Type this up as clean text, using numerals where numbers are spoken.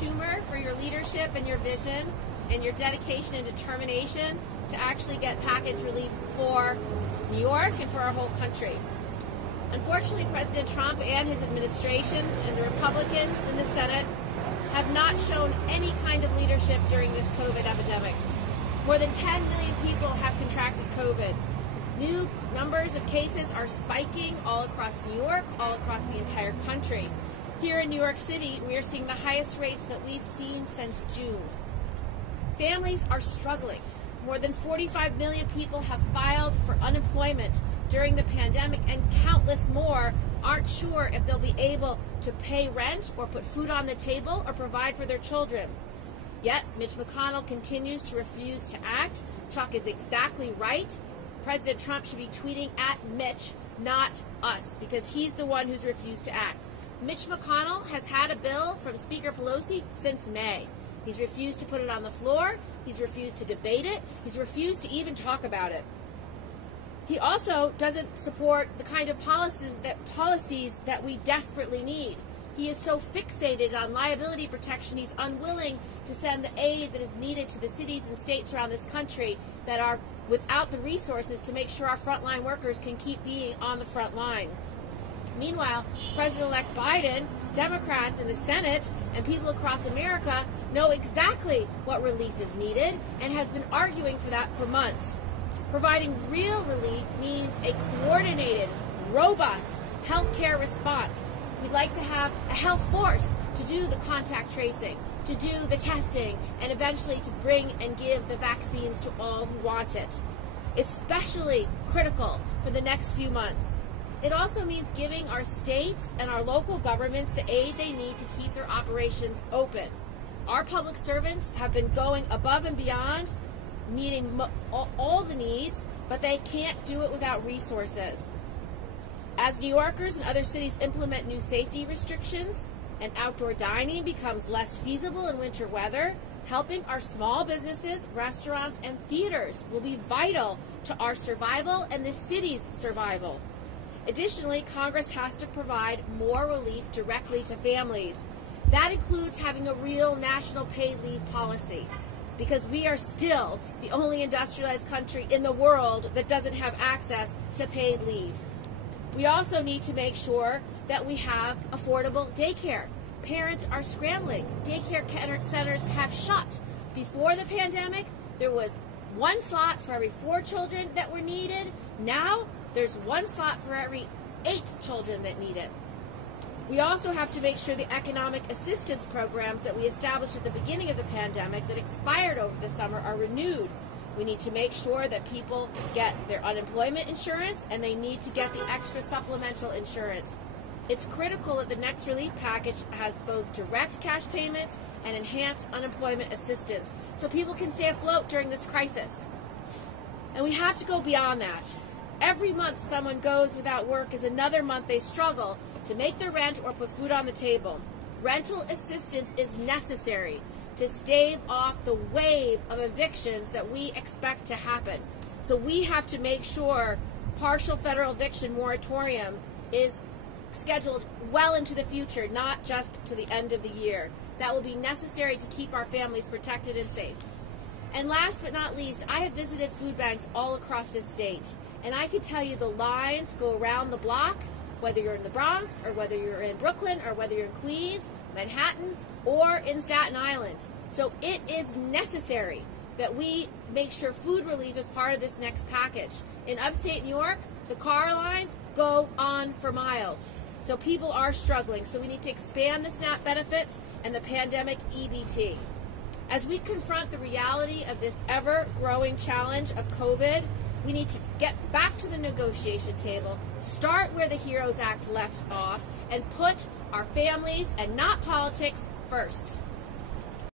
Schumer, for your leadership and your vision and your dedication and determination to actually get package relief for New York and for our whole country. Unfortunately, President Trump and his administration and the Republicans in the Senate have not shown any kind of leadership during this COVID epidemic. More than 10 million people have contracted COVID. New numbers of cases are spiking all across New York, all across the entire country. Here in New York City, we are seeing the highest rates that we've seen since June. Families are struggling. More than 45 million people have filed for unemployment during the pandemic, and countless more aren't sure if they'll be able to pay rent or put food on the table or provide for their children. Yet, Mitch McConnell continues to refuse to act. Chuck is exactly right. President Trump should be tweeting at Mitch, not us, because he's the one who's refused to act. Mitch McConnell has had a bill from Speaker Pelosi since May. He's refused to put it on the floor. He's refused to debate it. He's refused to even talk about it. He also doesn't support the kind of policies that we desperately need. He is so fixated on liability protection, he's unwilling to send the aid that is needed to the cities and states around this country that are without the resources to make sure our frontline workers can keep being on the front line. Meanwhile, President-elect Biden, Democrats in the Senate, and people across America know exactly what relief is needed and has been arguing for that for months. Providing real relief means a coordinated, robust healthcare response. We'd like to have a health force to do the contact tracing, to do the testing, and eventually to bring and give the vaccines to all who want it. It's especially critical for the next few months. It also means giving our states and our local governments the aid they need to keep their operations open. Our public servants have been going above and beyond, meeting all the needs, but they can't do it without resources. As New Yorkers and other cities implement new safety restrictions and outdoor dining becomes less feasible in winter weather, helping our small businesses, restaurants, and theaters will be vital to our survival and the city's survival. Additionally, Congress has to provide more relief directly to families. That includes having a real national paid leave policy, because we are still the only industrialized country in the world that doesn't have access to paid leave. We also need to make sure that we have affordable daycare. Parents are scrambling. Daycare centers have shut. Before the pandemic, there was one slot for every 4 children that were needed. Now, there's one slot for every 8 children that need it. We also have to make sure the economic assistance programs that we established at the beginning of the pandemic that expired over the summer are renewed. We need to make sure that people get their unemployment insurance, and they need to get the extra supplemental insurance. It's critical that the next relief package has both direct cash payments and enhanced unemployment assistance so people can stay afloat during this crisis. And we have to go beyond that. Every month someone goes without work is another month they struggle to make their rent or put food on the table. Rental assistance is necessary to stave off the wave of evictions that we expect to happen. So we have to make sure partial federal eviction moratorium is scheduled well into the future, not just to the end of the year. That will be necessary to keep our families protected and safe. And last but not least, I have visited food banks all across this state, and I can tell you the lines go around the block, whether you're in the Bronx or whether you're in Brooklyn or whether you're in Queens, Manhattan, or in Staten Island. So it is necessary that we make sure food relief is part of this next package. In upstate New York, the car lines go on for miles. So people are struggling. So we need to expand the SNAP benefits and the pandemic EBT. As we confront the reality of this ever-growing challenge of COVID, we need to get back to the negotiation table, start where the HEROES Act left off, and put our families and not politics first.